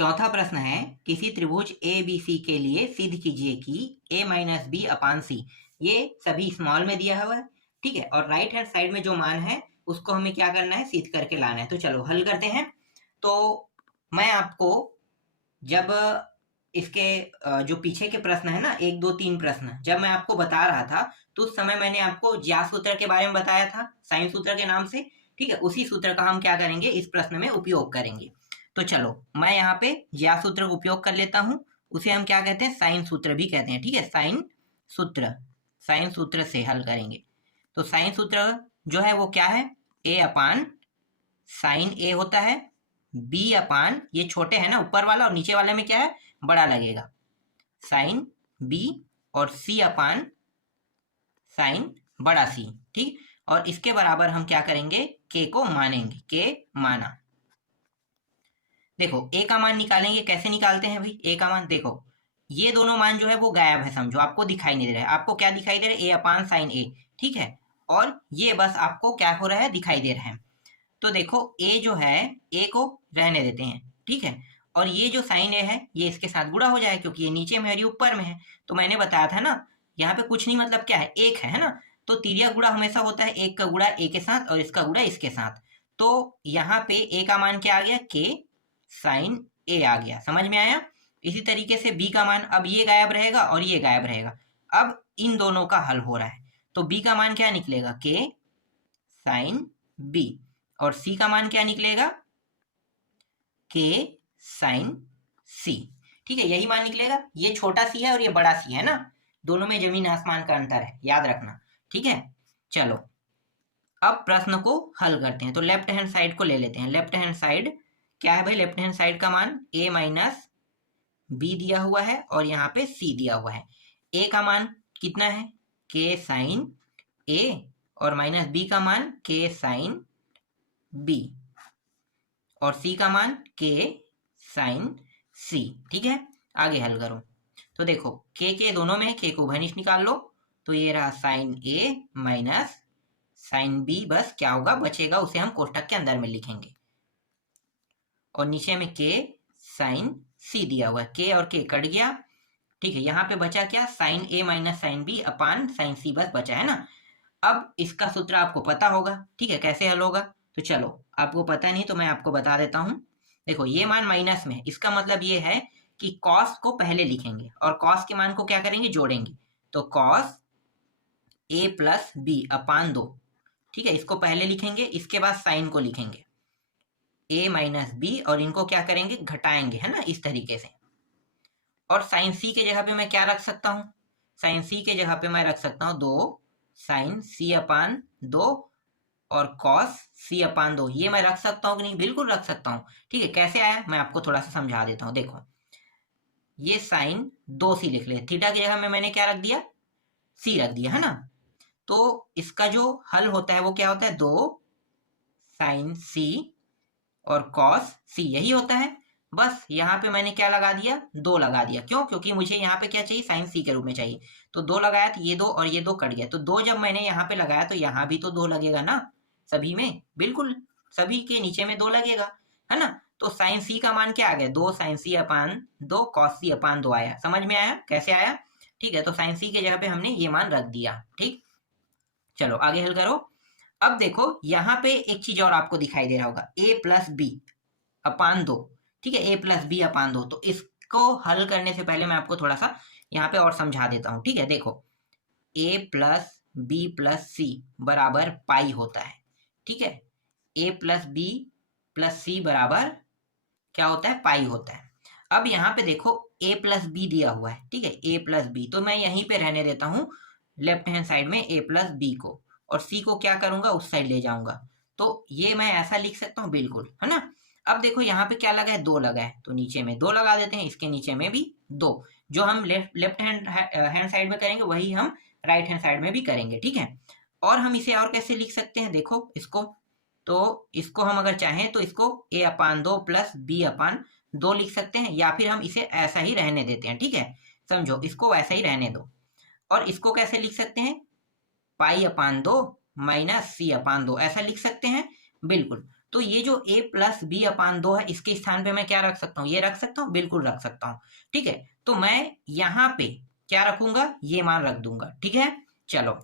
चौथा प्रश्न है, किसी त्रिभुज ए बी सी के लिए सिद्ध कीजिए कि a माइनस बी अपान सी, ये सभी स्मॉल में दिया हुआ है, ठीक है, और राइट हैंड साइड में जो मान है उसको हमें क्या करना है, सिद्ध करके लाना है। तो चलो हल करते हैं। तो मैं आपको जब इसके जो पीछे के प्रश्न है ना, 1 2 3 प्रश्न, जब मैं आपको बता रहा था तो उस समय मैंने आपको ज्या सूत्र के बारे में बताया था, साइन सूत्र के नाम से, ठीक है। उसी सूत्र का हम क्या करेंगे, इस प्रश्न में उपयोग करेंगे। तो चलो मैं यहाँ पे ज्या सूत्र का उपयोग कर लेता हूँ। उसे हम क्या कहते हैं, साइन सूत्र भी कहते हैं, ठीक है। साइन सूत्र से हल करेंगे। तो साइन सूत्र जो है वो क्या है, ए अपान साइन ए होता है, बी अपान, ये छोटे है ना ऊपर वाला, और नीचे वाले में क्या है, बड़ा लगेगा, साइन बी, और सी अपान साइन बड़ा सी, ठीक। और इसके बराबर हम क्या करेंगे, के को मानेंगे, के माना। देखो ए का मान निकालेंगे, कैसे निकालते हैं भाई ए का मान, देखो ये दोनों मान जो है वो गायब है, समझो आपको दिखाई नहीं दे रहा है। आपको क्या दिखाई दे रहा है, ए अपान साइन ए, ठीक है, और ये बस आपको क्या हो रहा है, दिखाई दे रहा है। तो देखो ए जो है, ए को रहने देते हैं, ठीक है, और ये जो साइन ए है ये इसके साथ गुणा हो जाए, क्योंकि ये नीचे में है और ये ऊपर में है। तो मैंने बताया था ना, यहाँ पे कुछ नहीं, मतलब क्या है, एक है ना। तो तिर्यक गुणा हमेशा होता है, एक का गुणा ए के साथ और इसका गुणा इसके साथ। तो यहाँ पे ए का मान क्या आ गया, के साइन ए आ गया, समझ में आया। इसी तरीके से बी का मान, अब ये गायब रहेगा और ये गायब रहेगा, अब इन दोनों का हल हो रहा है। तो बी का मान क्या निकलेगा, के साइन बी, और सी का मान क्या निकलेगा, के साइन सी, ठीक है, यही मान निकलेगा। ये छोटा सी है और ये बड़ा सी है ना, दोनों में जमीन आसमान का अंतर है, याद रखना, ठीक है। चलो अब प्रश्न को हल करते हैं। तो लेफ्ट हैंड साइड को ले लेते हैं। लेफ्ट हैंड साइड क्या है भाई, लेफ्ट हैंड साइड का मान a माइनस बी दिया हुआ है और यहाँ पे c दिया हुआ है। a का मान कितना है, k साइन a, और माइनस b का मान k साइन b, और c का मान k साइन c, ठीक है। आगे हल करो। तो देखो k दोनों में k को घनिष्ठ निकाल लो, तो ये रहा sine a minus sine b, बस क्या होगा बचेगा, उसे हम कोष्टक के अंदर में लिखेंगे, और नीचे में के साइन सी दिया हुआ है, के और के कट गया, ठीक है। यहाँ पे बचा क्या, sine A minus sine B upon sine C, बस बचा है ना। अब इसका सूत्र आपको पता होगा, ठीक है, कैसे हल होगा। तो चलो आपको पता नहीं तो मैं आपको बता देता हूँ। देखो ये मान माइनस में, इसका मतलब ये है कि कॉस को पहले लिखेंगे और कॉस के मान को क्या करेंगे, जोड़ेंगे। तो कॉस ए प्लस बी अपान 2, ठीक है, इसको पहले लिखेंगे, इसके बाद साइन को लिखेंगे a माइनस बी, और इनको क्या करेंगे, घटाएंगे, है ना, इस तरीके से। और साइन सी के जगह पे मैं क्या रख सकता हूँ, साइन सी के जगह पे मैं रख सकता हूँ 2 साइन सी अपान 2 और कॉस सी अपान 2, ये मैं रख सकता हूँ कि नहीं, बिल्कुल रख सकता हूँ, ठीक है। कैसे आया मैं आपको थोड़ा सा समझा देता हूँ। देखो ये साइन 2c लिख ले, थीटा की जगह में मैंने क्या रख दिया, c रख दिया, है ना। तो इसका जो हल होता है वो क्या होता है, 2 साइन सी और कॉस सी, यही होता है। बस यहाँ पे मैंने क्या लगा दिया, 2 लगा दिया, क्यों, क्योंकि मुझे यहाँ पे क्या चाहिए, साइन सी के रूप में चाहिए। तो 2 लगाया तो ये 2 और ये 2 कट गया, तो 2 जब मैंने यहाँ पे लगाया तो यहाँ भी तो 2 लगेगा ना, सभी में, बिल्कुल सभी के नीचे में 2 लगेगा, है ना। तो साइन सी का मान क्या आ गया, 2 साइन सी अपान 2 कॉस सी अपान 2 आया, समझ में आया कैसे आया, ठीक है। तो साइन सी के जगह पे हमने ये मान रख दिया, ठीक। चलो आगे हल करो। अब देखो यहाँ पे एक चीज और आपको दिखाई दे रहा होगा, a प्लस बी अपान 2, ठीक है, a प्लस बी अपान 2। तो इसको हल करने से पहले मैं आपको थोड़ा सा यहाँ पे और समझा देता हूँ, ठीक है। देखो a प्लस बी प्लस सी बराबर पाई होता है, ठीक है, a प्लस बी प्लस सी बराबर क्या होता है, पाई होता है। अब यहाँ पे देखो a प्लस बी दिया हुआ है, ठीक है, a प्लस बी, तो मैं यहीं पे रहने देता हूँ लेफ्ट हैंड साइड में a प्लस बी को, और c को क्या करूंगा, उस साइड ले जाऊंगा। तो ये मैं ऐसा लिख सकता हूँ, बिल्कुल, है ना। अब देखो यहाँ पे क्या लगा है, 2 लगा है, तो नीचे में 2 लगा देते हैं, इसके नीचे में भी 2। जो हम लेफ्ट हैंड साइड में करेंगे वही हम राइट हैंड साइड में भी करेंगे, ठीक है। और हम इसे और कैसे लिख सकते हैं, देखो इसको, तो इसको हम अगर चाहें तो इसको a अपान 2 प्लस बी अपान 2 लिख सकते हैं, या फिर हम इसे ऐसा ही रहने देते हैं, ठीक है, समझो इसको वैसा ही रहने दो। और इसको कैसे लिख सकते हैं, पाई अपान 2 माइनस सी अपान 2, ऐसा लिख सकते हैं, बिल्कुल। तो ये जो a प्लस बी अपान 2 है, इसके स्थान पे मैं क्या रख सकता हूँ, ये रख सकता हूँ, बिल्कुल रख सकता हूँ। ठीक है, तो मैं यहाँ पे क्या रखूंगा, ये मान रख दूंगा। ठीक है, चलो,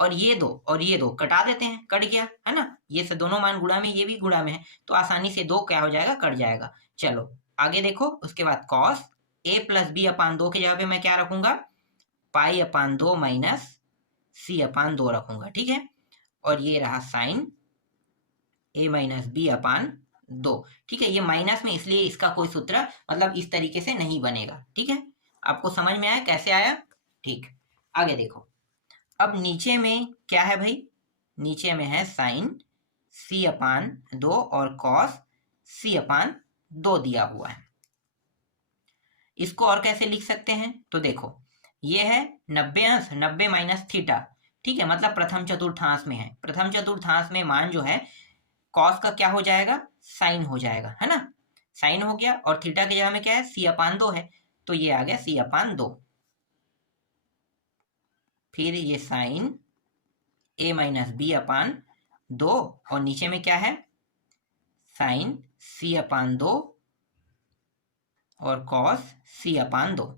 और ये दो कटा देते हैं, कट गया है ना, ये से दोनों मान गुणा में, ये भी गुणा में है, तो आसानी से दो क्या हो जाएगा, कट जाएगा। चलो आगे देखो, उसके बाद कॉस a प्लस बी अपान 2 की जगह पे मैं क्या रखूंगा, पाई अपान 2 माइनस सी अपान 2 रखूंगा। ठीक है, और ये रहा साइन a माइनस बी अपान 2। ठीक है, ये माइनस में इसलिए इसका कोई सूत्र मतलब इस तरीके से नहीं बनेगा। ठीक है, आपको समझ में आया कैसे आया। ठीक, आगे देखो, अब नीचे में क्या है भाई, नीचे में है साइन c अपान 2 और कॉस c अपान 2 दिया हुआ है। इसको और कैसे लिख सकते हैं, तो देखो ये है 90 अंश, 90 माइनस थीटा। ठीक है, मतलब प्रथम चतुर्थांश में है, प्रथम चतुर्थांश में मान जो है कॉस का क्या हो जाएगा, साइन हो जाएगा, है ना, साइन हो गया, और थीटा की जगह में क्या है, c अपान 2 है, तो ये आ गया c अपान 2। फिर ये साइन a माइनस बी अपान 2, और नीचे में क्या है, साइन c अपान 2 और कॉस c अपान 2।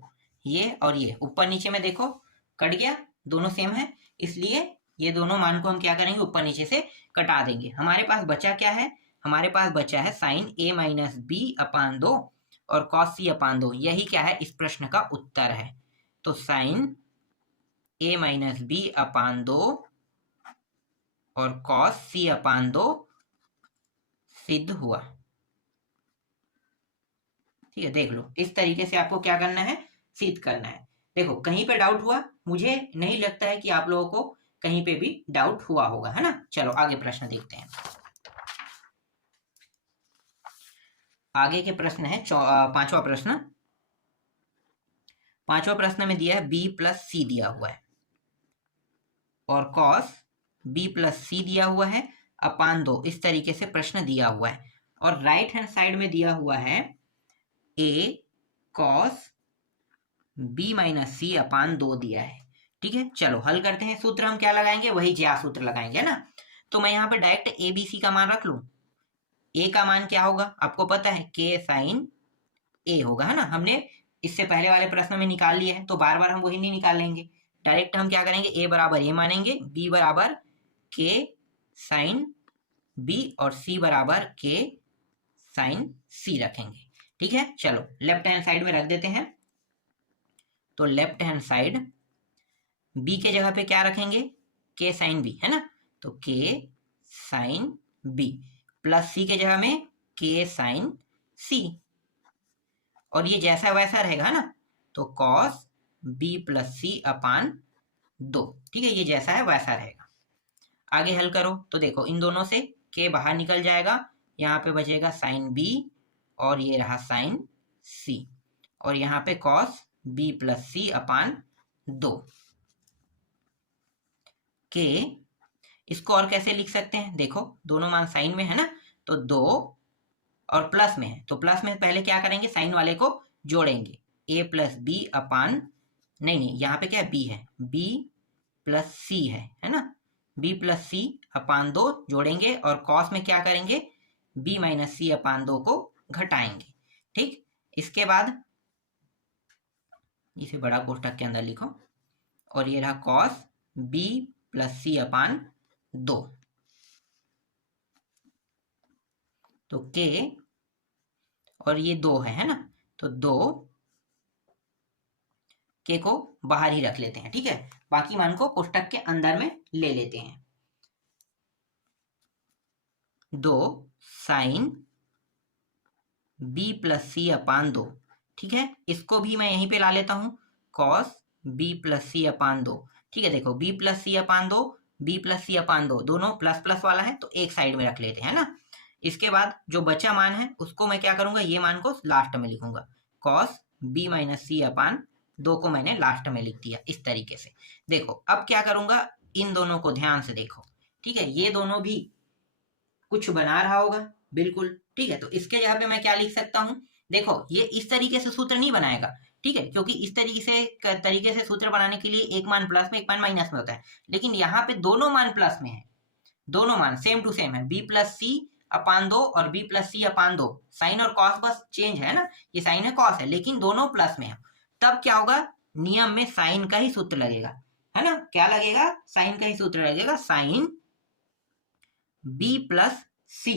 ये और ये ऊपर नीचे में देखो कट गया, दोनों सेम है, इसलिए ये दोनों मान को हम क्या करेंगे, ऊपर नीचे से कटा देंगे। हमारे पास बचा क्या है, हमारे पास बचा है साइन a माइनस बी अपान 2 और कॉस c अपान 2। यही क्या है, इस प्रश्न का उत्तर है। तो साइन a माइनस बी अपान 2 और कॉस c अपान 2 सिद्ध हुआ। ठीक है, देख लो, इस तरीके से आपको क्या करना है, सिद्ध करना है। देखो कहीं पे डाउट हुआ, मुझे नहीं लगता है कि आप लोगों को कहीं पे भी डाउट हुआ होगा, है ना। चलो आगे प्रश्न देखते हैं। आगे के प्रश्न है पांचवा प्रश्न। पांचवा प्रश्न में दिया है b प्लस सी दिया हुआ है और कॉस b प्लस सी दिया हुआ है अपान 2, इस तरीके से प्रश्न दिया हुआ है, और राइट हैंड साइड में दिया हुआ है a कॉस b माइनस सी अपान 2 दिया है। ठीक है, चलो हल करते हैं। सूत्र हम क्या लगाएंगे, वही ज्या सूत्र लगाएंगे, है ना। तो मैं यहाँ पे डायरेक्ट ए बी सी का मान रख लूं। a का मान क्या होगा, आपको पता है k साइन a होगा, है ना, हमने इससे पहले वाले प्रश्न में निकाल लिया है, तो बार बार हम वही नहीं निकालेंगे। डायरेक्ट हम क्या करेंगे, a बराबर a मानेंगे, b बराबर k साइन b और c बराबर k साइन c रखेंगे। ठीक है, चलो लेफ्ट हैंड साइड में रख देते हैं। तो लेफ्ट हैंड साइड b के जगह पे क्या रखेंगे, k साइन b, है ना, तो k sine b plus c के जगह में k साइन c, और ये जैसा वैसा रहेगा, है ना, तो cos b प्लस c अपान 2। ठीक है, ये जैसा है वैसा रहेगा। आगे हल करो तो देखो इन दोनों से k बाहर निकल जाएगा, यहाँ पे बचेगा साइन b और ये रहा साइन c, और यहाँ पे cos b प्लस c अपान 2। k इसको और कैसे लिख सकते हैं, देखो दोनों मान साइन में है ना, तो 2 और प्लस में है, तो प्लस में पहले क्या करेंगे, साइन वाले को जोड़ेंगे, a प्लस बी अपान, नहीं यहाँ पे क्या है, b है, b प्लस c है ना, b प्लस c अपान 2 जोड़ेंगे, और कॉस में क्या करेंगे, b माइनस c अपान 2 को घटाएंगे। ठीक, इसके बाद इसे बड़ा कोष्टक के अंदर लिखो, और ये रहा कॉस b प्लस c अपान 2। तो k और ये 2 है ना, तो 2 k को बाहर ही रख लेते हैं। ठीक है, बाकी मान को कोष्टक के अंदर में ले लेते हैं। 2 साइन b प्लस c अपान 2। ठीक है, इसको भी मैं यहीं पे ला लेता हूं, cos b प्लस c अपान 2। ठीक है, देखो b प्लस c अपान 2, b प्लस c अपान 2 दोनों प्लस प्लस वाला है, तो एक साइड में रख लेते हैं ना। इसके बाद जो बचा मान है उसको मैं क्या करूंगा, ये मान को लास्ट में लिखूंगा, cos b माइनस c अपान 2 को मैंने लास्ट में लिख दिया इस तरीके से। देखो अब क्या करूंगा, इन दोनों को ध्यान से देखो। ठीक है, ये दोनों भी कुछ बना रहा होगा, बिल्कुल। ठीक है, तो इसके जगह पे मैं क्या लिख सकता हूं, देखो ये इस तरीके से सूत्र नहीं बनाएगा, ठीक है, क्योंकि इस तरीके से सूत्र बनाने के लिए एक मान प्लस में एक मान माइनस में होता है, लेकिन यहाँ पे दोनों मान प्लस में है, दोनों मान सेम टू सेम है, b प्लस सी अपान 2 और b प्लस सी अपान 2, साइन और कॉस बस चेंज है ना, ये साइन है कॉस है, लेकिन दोनों प्लस में है, तब क्या होगा, नियम में साइन का ही सूत्र लगेगा, है ना, क्या लगेगा, साइन का ही सूत्र लगेगा, साइन b प्लस सी,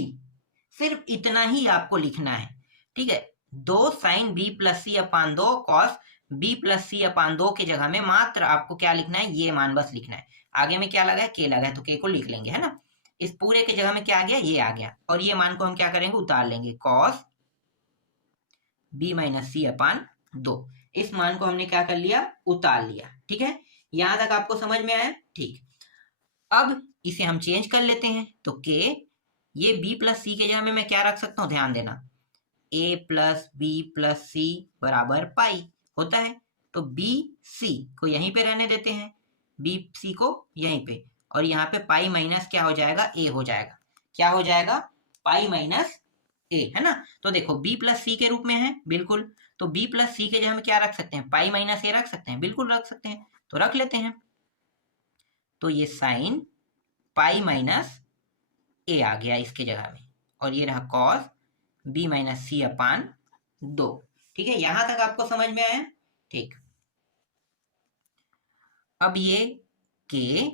सिर्फ इतना ही आपको लिखना है, ठीक है, 2 साइन b प्लस सी अपान 2 कॉस b प्लस सी अपान 2 की जगह में मात्र आपको क्या लिखना है, ये मान बस लिखना है, आगे में क्या लगा है, k लगा है, तो k को लिख लेंगे, है ना, इस पूरे की जगह में क्या आ गया, ये आ गया, और ये मान को हम क्या करेंगे, उतार लेंगे, कॉस b माइनस सी अपान 2, इस मान को हमने क्या कर लिया, उतार लिया, ठीक है, यहां तक आपको समझ में आया, ठीक, अब इसे हम चेंज कर लेते हैं, तो k, ये b प्लस सी के जगह में मैं क्या रख सकता हूँ, ध्यान देना, a प्लस बी प्लस सी बराबर पाई होता है, तो बी सी को यहीं पे रहने देते हैं, बी सी को यहीं पे, और यहाँ पे पाई माइनस क्या हो जाएगा, a हो जाएगा, क्या हो जाएगा, पाई माइनस a, है ना, तो देखो b प्लस सी के रूप में है, बिल्कुल, तो b प्लस सी के जगह में क्या रख सकते हैं, पाई माइनस a रख सकते हैं, बिल्कुल रख सकते हैं, तो रख लेते हैं, तो ये साइन पाई माइनस a आ गया इसके जगह में, और ये रहा कॉस b माइनस सी अपान 2, ठीक है, यहां तक आपको समझ में आया, ठीक, अब ये k,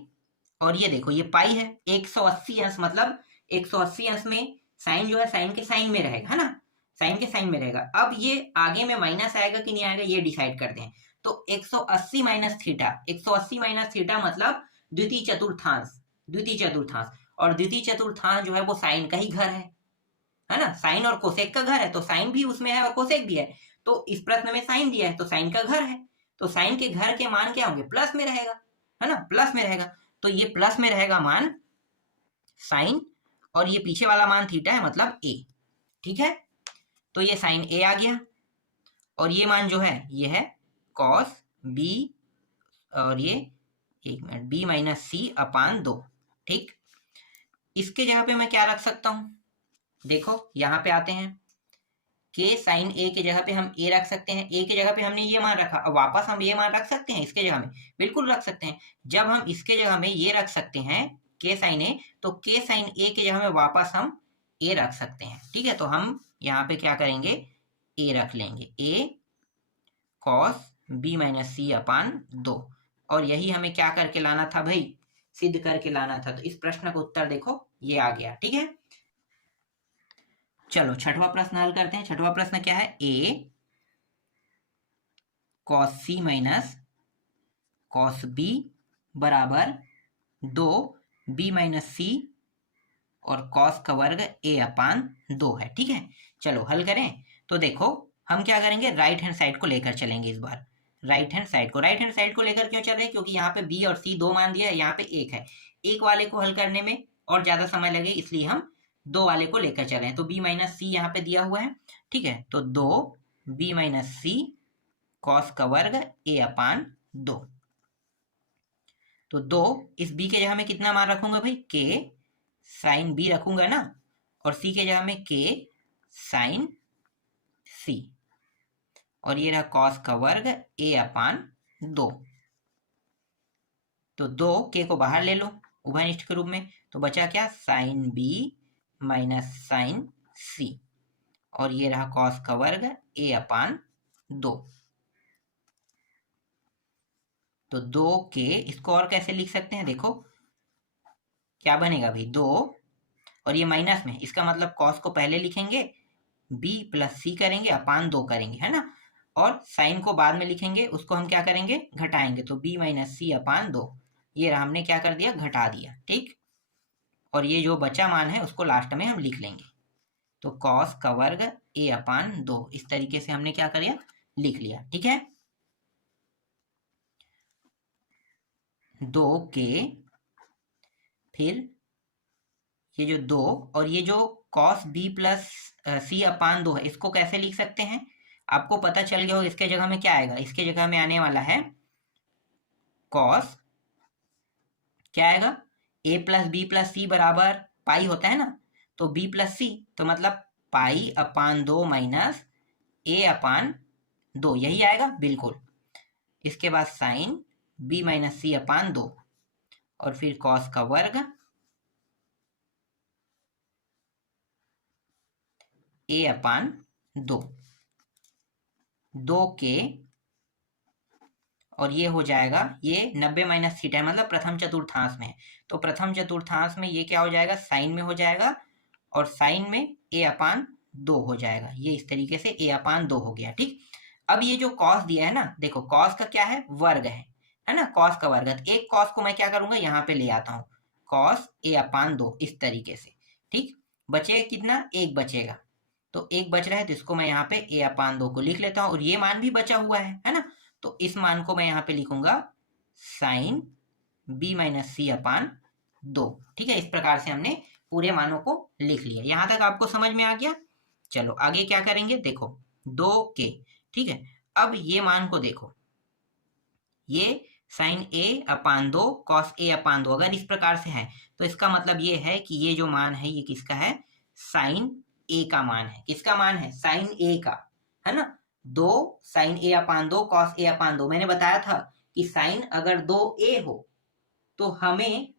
और ये देखो ये पाई है, 180 अंश, मतलब 180 अंश में साइन जो है साइन के साइन में रहेगा, है ना, साइन के साइन में रहेगा, अब ये आगे में माइनस आएगा कि नहीं आएगा, ये डिसाइड करते हैं, तो 180 माइनस थीटा, 180 माइनस थीटा मतलब द्वितीय चतुर्थांश, द्वितीय चतुर्थांश, और द्वितीय चतुर्थांश जो है वो साइन का ही घर है ना, साइन और कोसेक का घर है, तो साइन भी उसमें है और कोसेक भी है, तो इस प्रश्न में साइन दिया है तो साइन का घर है, तो साइन के घर के मान क्या होंगे, प्लस में रहेगा, है ना, प्लस में रहेगा, तो ये प्लस में रहेगा मान साइन, और ये पीछे वाला मान थीटा है, मतलब a, ठीक है, तो ये साइन a आ गया, और ये मान जो है ये है कॉस b, और ये एक मिनट b माइनस सी अपान 2, ठीक, इसके जगह पे मैं क्या रख सकता हूं, देखो यहाँ पे आते हैं, के साइन ए के जगह पे हम ए रख सकते हैं, ए के जगह पे हमने ये मान रखा, अब वापस हम ये मान रख सकते हैं इसके जगह में, बिल्कुल रख सकते हैं, जब हम इसके जगह में ये रख सकते हैं के साइन ए, तो के साइन ए के जगह में वापस हम ए रख सकते हैं, ठीक है, तो हम यहाँ पे क्या करेंगे, ए रख लेंगे, ए कॉस बी माइनस सी अपान 2, और यही हमें क्या करके लाना था भाई, सिद्ध करके लाना था, तो इस प्रश्न का उत्तर देखो ये आ गया, ठीक है, चलो छठवां प्रश्न हल करते हैं, छठवां प्रश्न क्या है, a cos C minus cos B बराबर 2 b माइनस सी और कॉस का वर्ग a अपान 2 है, ठीक है, चलो हल करें, तो देखो हम क्या करेंगे, राइट हैंड साइड को लेकर चलेंगे इस बार, राइट हैंड साइड को लेकर क्यों चल रहे हैं, क्योंकि यहाँ पे b और c 2 मान दिया है, यहाँ पे 1 है, एक वाले को हल करने में और ज्यादा समय लगे, इसलिए हम 2 वाले को लेकर चले हैं, तो b माइनस सी यहाँ पे दिया हुआ है, ठीक है, तो 2 b माइनस सी कॉस का वर्ग a अपान 2, तो 2 इस b के जगह में कितना मान रखूंगा भाई, k साइन b रखूंगा ना, और c के जगह में k साइन c, और ये रहा कॉस का वर्ग a अपान 2, तो 2 k को बाहर ले लो उभयनिष्ठ के रूप में, तो बचा क्या, sine b minus sine c, और ये रहा कॉस का वर्ग a अपान 2, तो 2k, इसको और कैसे लिख सकते हैं, देखो क्या बनेगा भाई, 2 और ये माइनस में, इसका मतलब कॉस को पहले लिखेंगे, b प्लस सी करेंगे अपान 2 करेंगे, है ना, और साइन को बाद में लिखेंगे, उसको हम क्या करेंगे, घटाएंगे, तो b माइनस सी अपान 2, ये रहा, हमने क्या कर दिया, घटा दिया, ठीक, और ये जो बचा मान है उसको लास्ट में हम लिख लेंगे, तो कॉस का वर्ग a अपान 2, इस तरीके से हमने क्या कर लिख लिया, ठीक है, 2k, फिर ये जो 2 और ये जो कॉस b प्लस सी अपान 2 है, इसको कैसे लिख सकते हैं, आपको पता चल गया हो, इसके जगह में क्या आएगा, इसके जगह में आने वाला है कॉस, क्या आएगा, a प्लस बी प्लस सी बराबर पाई होता है ना, तो b प्लस सी, तो मतलब पाई अपान 2 माइनस a अपान 2, यही आएगा, बिल्कुल, इसके बाद साइन b माइनस सी अपान 2, और फिर कॉस का वर्ग, a अपान 2, 2k, और ये हो जाएगा, ये 90 माइनस थीटा है, मतलब प्रथम चतुर्थांश में है, तो प्रथम चतुर्थांश में ये क्या हो जाएगा, साइन में हो जाएगा, और साइन में a अपान 2 हो जाएगा। ये इस तरीके से a अपान 2 हो गया। ठीक, अब ये जो कॉस दिया है ना, देखो कॉस का क्या है, वर्ग है ना, कॉस का वर्ग। एक कॉस को मैं क्या करूंगा, यहाँ पे ले आता हूँ, कॉस a अपान 2 इस तरीके से। ठीक, बचेगा कितना, 1 बचेगा, तो 1 बच रहा है, तो इसको मैं यहाँ पे a अपान 2 को लिख लेता हूँ, और ये मान भी बचा हुआ है ना, तो इस मान को मैं यहाँ पे लिखूंगा साइन b माइनस सी अपान 2। ठीक है, इस प्रकार से हमने पूरे मानों को लिख लिया। यहां तक आपको समझ में आ गया। चलो आगे क्या करेंगे, देखो 2k। ठीक है, अब ये मान को देखो, ये sine a upon 2 cos a upon 2 अगर इस प्रकार से है, तो इसका मतलब ये है कि ये जो मान है ये किसका है, साइन a का मान है। किसका मान है, साइन a का, है ना। 2 sine a upon 2 cos a upon 2, मैंने बताया था कि साइन अगर 2a हो तो हमें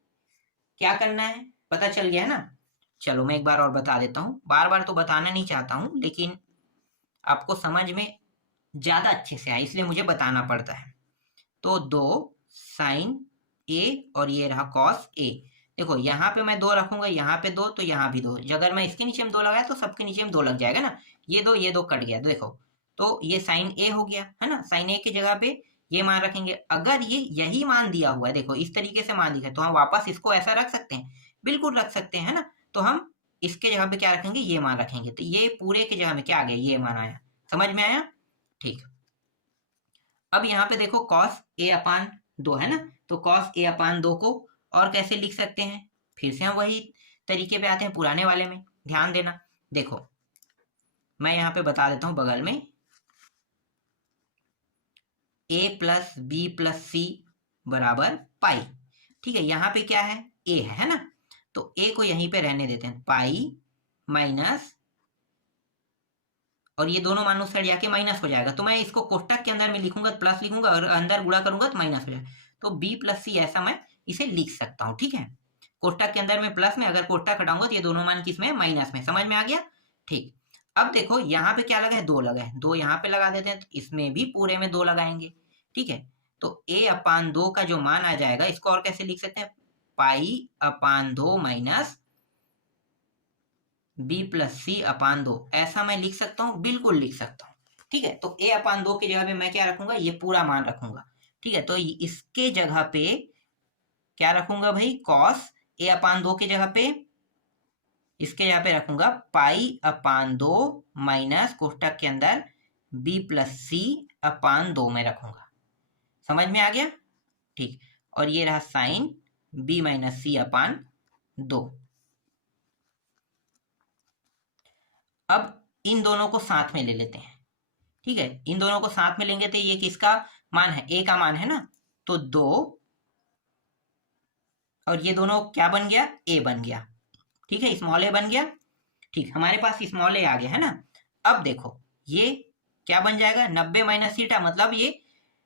क्या करना है, पता चल गया है ना। चलो मैं एक बार और बता देता हूँ, बार बार तो बताना नहीं चाहता हूँ, लेकिन आपको समझ में ज्यादा अच्छे से आए इसलिए मुझे बताना पड़ता है। तो 2 साइन a और ये रहा कॉस a। देखो यहाँ पे मैं 2 रखूंगा, यहाँ पे 2, तो यहाँ भी 2, अगर मैं इसके नीचे में 2 लगाया तो सबके नीचे में 2 लग जाएगा ना, ये 2 कट गया, देखो, तो ये साइन a हो गया, है ना। साइन a की जगह पे ये मान रखेंगे। अगर ये यही मान दिया हुआ है, देखो इस तरीके से मान दिया है, तो हम वापस इसको ऐसा रख सकते हैं, बिल्कुल रख सकते हैं, है ना। तो हम इसके जगह पे क्या रखेंगे, ये मान रखेंगे, तो ये पूरे के जगह में क्या आ गया, ये मान आया। समझ में आया। ठीक, अब यहाँ पे देखो कॉस a अपान 2 है ना, तो कॉस a अपान 2 को और कैसे लिख सकते हैं, फिर से हम वही तरीके पे आते हैं, पुराने वाले में ध्यान देना। देखो मैं यहाँ पे बता देता हूँ बगल में, a प्लस बी प्लस सी बराबर पाई। ठीक है, यहाँ पे क्या है, a है ना, तो a को यहीं पे रहने देते हैं, पाई माइनस, और ये दोनों मान उस साइड जाके माइनस हो जाएगा, तो मैं इसको कोष्टक के अंदर में लिखूंगा तो प्लस लिखूंगा, और अंदर गुणा करूंगा तो माइनस हो जाएगा, तो b प्लस सी ऐसा मैं इसे लिख सकता हूँ। ठीक है, कोष्टक के अंदर में प्लस में, अगर कोष्टक हटाऊंगा तो ये दोनों मान किस में, माइनस में। समझ में आ गया। ठीक, अब देखो यहाँ पे क्या लगा है, 2 लगा है, 2 यहाँ पे लगा देते हैं, तो इसमें भी पूरे में 2 लगाएंगे। ठीक है, तो a अपान 2 का जो मान आ जाएगा, इसको और कैसे लिख सकते हैं, पाई अपान 2 माइनस b प्लस सी अपान 2, ऐसा मैं लिख सकता हूँ, बिल्कुल लिख सकता हूँ। ठीक है, तो a अपान 2 की जगह पे मैं क्या रखूंगा, ये पूरा मान रखूंगा। ठीक है, तो इसके जगह पे क्या रखूंगा भाई, कॉस a अपान 2 की जगह पे, इसके जगह पे रखूंगा पाई अपान 2 माइनस कोष्टक के अंदर b प्लस सी अपान 2 में रखूंगा। समझ में आ गया। ठीक, और ये रहा साइन b माइनस सी अपान 2। अब इन दोनों को साथ में ले लेते हैं। ठीक है, इन दोनों को साथ में लेंगे तो ये किसका मान है, a का मान है ना, तो 2, और ये दोनों क्या बन गया, a बन गया। ठीक है, स्मॉल a बन गया। ठीक, हमारे पास स्मॉल a आ गया है ना। अब देखो ये क्या बन जाएगा, 90 माइनस थीटा, मतलब ये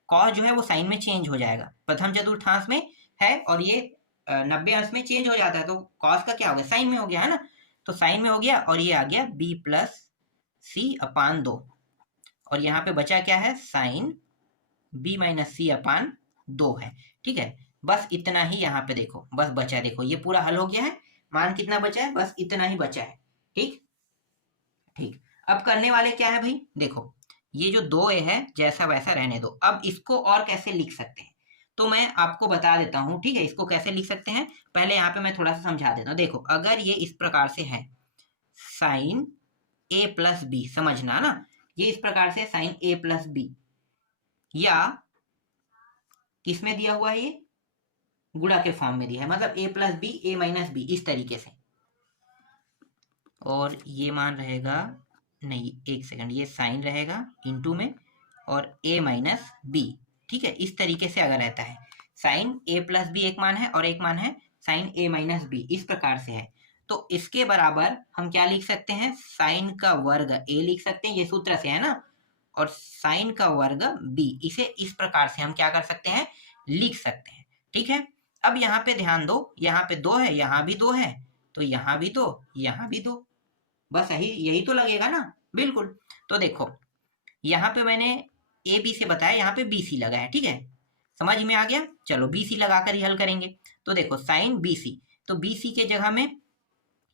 कॉस जो है वो साइन में चेंज हो जाएगा, प्रथम चतुर्थांश में है, और ये 90 अंश में चेंज हो जाता है, तो कॉस का क्या हो गया, साइन में हो गया, है ना। तो साइन में हो गया, और ये आ गया b प्लस सी अपान 2, और यहाँ पे बचा क्या है, साइन b माइनस सी अपान 2 है। ठीक है, बस इतना ही यहाँ पे देखो, बस बचा है, देखो ये पूरा हल हो गया है, मान कितना बचा है, बस इतना ही बचा है। ठीक ठीक, अब करने वाले क्या है भाई, देखो ये जो 2a है जैसा वैसा रहने दो। अब इसको और कैसे लिख सकते हैं, तो मैं आपको बता देता हूँ। ठीक है, इसको कैसे लिख सकते हैं, पहले यहाँ पे मैं थोड़ा सा समझा देता हूँ। देखो अगर ये इस प्रकार से है, साइन a प्लस बी, समझना ना, ये इस प्रकार से साइन a प्लस बी, या किसमें दिया हुआ है, ये गुणा के फॉर्म में दिया है, मतलब a plus B, a minus B, इस तरीके से, और ये मान रहेगा, नहीं एक सेकंड, ये साइन रहेगा इनटू में, और a माइनस बी। ठीक है, इस तरीके से अगर रहता है, साइन a प्लस बी एक मान है, और एक मान है साइन a माइनस बी, इस प्रकार से है, तो इसके बराबर हम क्या लिख सकते हैं, साइन का वर्ग a लिख सकते हैं, ये सूत्र से है ना, और साइन का वर्ग b, इसे इस प्रकार से हम क्या कर सकते हैं, लिख सकते हैं। ठीक है, अब यहाँ पे ध्यान दो, यहाँ पे 2 है, यहाँ भी 2 है, तो यहाँ भी 2, यहाँ भी 2, बस यही तो लगेगा ना, बिल्कुल। तो देखो यहाँ पे मैंने ए बी से बताया, यहाँ पे बी सी लगा है, ठीक है, समझ में आ गया। चलो बी सी लगाकर ही हल करेंगे। तो देखो साइन बी सी, तो बी सी के जगह में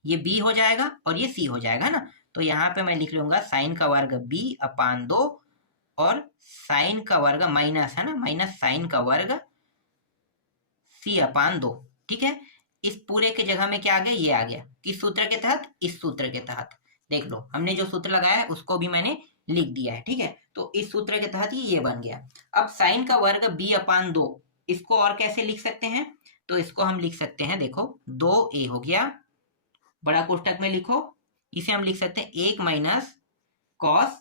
ये बी हो जाएगा और ये सी हो जाएगा ना। तो यहाँ पे मैं लिख लूंगा साइन का वर्ग बी अपान 2 और साइन का वर्ग माइनस है ना, माइनस साइन का वर्ग सी अपान 2, ठीक है। इस पूरे के जगह में क्या आ गया, ये आ गया। किस सूत्र के तहत, इस सूत्र के तहत। देख लो हमने जो सूत्र लगाया है उसको भी मैंने लिख दिया है, ठीक है। तो इस सूत्र के तहत ही ये बन गया। अब साइन का वर्ग बी अपान 2, इसको और कैसे लिख सकते हैं, तो इसको हम लिख सकते हैं, देखो 2a हो गया, बड़ा कोष्टक में लिखो, इसे हम लिख सकते हैं 1 माइनस कॉस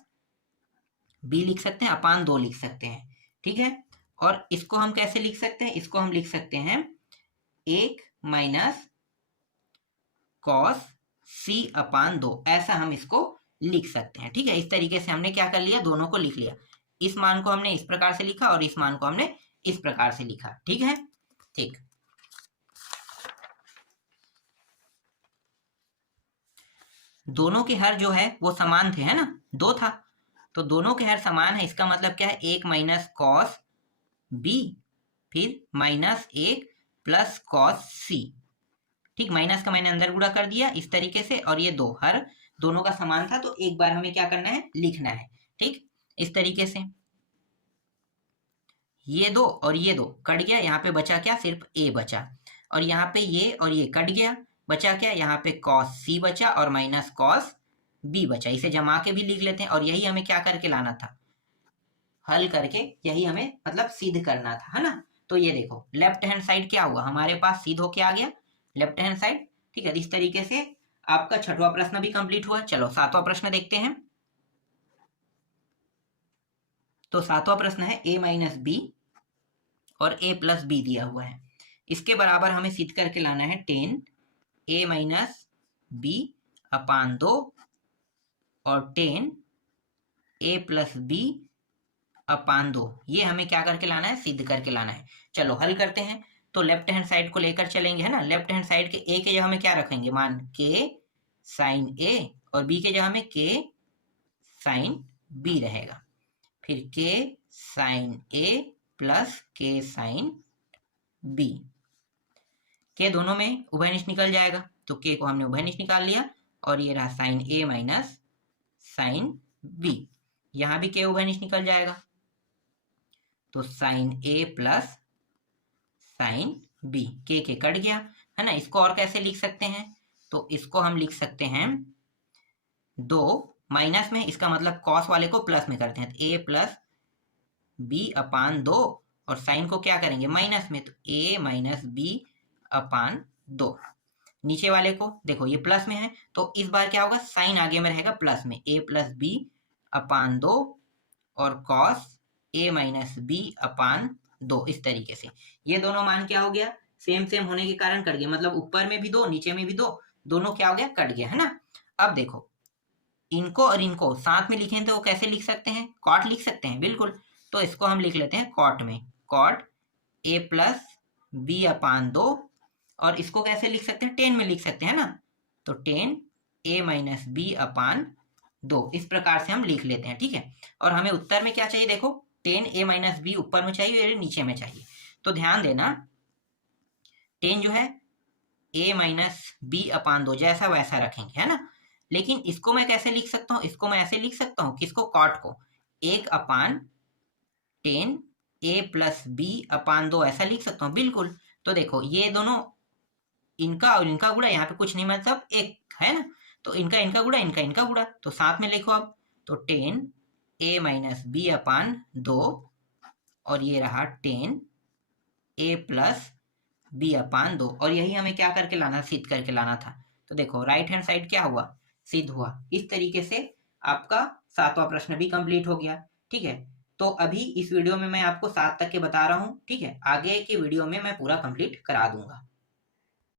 बी लिख सकते हैं, अपान 2 लिख सकते हैं, ठीक है। और इसको हम कैसे लिख सकते हैं, इसको हम लिख सकते हैं 1 माइनस कॉस सी अपान 2, ऐसा हम इसको लिख सकते हैं, ठीक है। इस तरीके से हमने क्या कर लिया, दोनों को लिख लिया। इस मान को हमने इस प्रकार से लिखा और इस मान को हमने इस प्रकार से लिखा, ठीक है। ठीक, दोनों के हर जो है वो समान थे, है ना, 2 था, तो दोनों के हर समान है। इसका मतलब क्या है, 1 माइनस कॉस बी फिर माइनस 1 प्लस कॉस सी, ठीक। माइनस का मैंने अंदर गुणा कर दिया इस तरीके से, और ये 2 हर दोनों का समान था, तो एक बार हमें क्या करना है, लिखना है, ठीक। इस तरीके से ये 2 और ये 2 कट गया, यहाँ पे बचा क्या, सिर्फ a बचा, और यहाँ पे ये और ये कट गया, बचा क्या, यहाँ पे cos c बचा और माइनस cos b बचा। इसे जमा के भी लिख लेते हैं, और यही हमें क्या करके लाना था, हल करके यही हमें मतलब सिद्ध करना था, है ना। तो ये देखो लेफ्ट हैंड साइड क्या हुआ, हमारे पास सिद्ध होके आ गया लेफ्ट हैंड साइड, ठीक है। इस तरीके से आपका 6वां प्रश्न भी कंप्लीट हुआ। चलो 7वां प्रश्न देखते हैं। तो 7वां प्रश्न है a माइनस बी और a प्लस बी दिया हुआ है, इसके बराबर हमें सिद्ध करके लाना है 10 a माइनस बी अपान 2 और 10 a प्लस बी अपान 2, ये हमें क्या करके लाना है, सिद्ध करके लाना है। चलो हल करते हैं। तो लेफ्ट हैंड साइड को लेकर चलेंगे, है ना। लेफ्ट हैंड साइड के a के जगह में क्या रखेंगे, मान k साइन a, और b के जगह में k साइन b रहेगा, फिर k sine a plus k sine b, के दोनों में उभयनिष्ठ निकल जाएगा, तो k को हमने उभयनिष्ठ निकाल लिया, और ये रहा sine a minus sine b, यहां भी k उभयनिष्ठ निकल जाएगा, तो sine a plus sine b, के कट गया, है ना। इसको और कैसे लिख सकते हैं, तो इसको हम लिख सकते हैं 2 माइनस में, इसका मतलब कॉस वाले को प्लस में करते हैं, तो a प्लस बी अपान 2, और साइन को क्या करेंगे, माइनस में, तो a माइनस बी अपान 2। नीचे वाले को देखो ये प्लस में है, तो इस बार क्या होगा, साइन आगे में रहेगा प्लस में, a प्लस बी अपान 2 और कॉस a माइनस बी अपान 2, इस तरीके से। ये दोनों मान क्या हो गया, सेम सेम होने के कारण कट गया, मतलब ऊपर में भी 2 नीचे में भी 2, दोनों क्या हो गया, कट गया, है ना। अब देखो इनको और इनको साथ में लिखें तो वो कैसे लिख सकते हैं, कॉट लिख सकते हैं, बिल्कुल। तो इसको हम लिख लेते हैं कॉट में, कॉट a प्लस बी अपान 2, और इसको कैसे लिख सकते हैं, 10 में लिख सकते हैं ना, तो 10 a माइनस बी अपान 2, इस प्रकार से हम लिख लेते हैं, ठीक है। और हमें उत्तर में क्या चाहिए, देखो 10 a माइनस बी ऊपर में चाहिए या नीचे में चाहिए, तो ध्यान देना 10 जो है a माइनस बी अपान 2 जैसा वैसा रखेंगे, है ना। लेकिन इसको मैं कैसे लिख सकता हूँ, इसको मैं ऐसे लिख सकता हूँ, किसको, कॉट को 1 अपान 10 a प्लस बी अपान 2, ऐसा लिख सकता हूँ, बिल्कुल। तो देखो ये दोनों इनका और इनका गुणा, यहाँ पे कुछ नहीं मतलब एक है ना, तो इनका गुणा, इनका गुणा, तो साथ में लिखो अब, तो 10 a माइनस बी अपान 2, और ये रहा 10 a प्लस बी अपान 2, और यही हमें क्या करके लाना, सिद्ध करके लाना था। तो देखो राइट हैंड साइड क्या हुआ, सिद्ध हुआ। इस तरीके से आपका 7वां प्रश्न भी कंप्लीट हो गया, ठीक है। तो अभी इस वीडियो में मैं आपको 7 तक के बता रहा हूँ, ठीक है। आगे के वीडियो में मैं पूरा कंप्लीट करा दूंगा।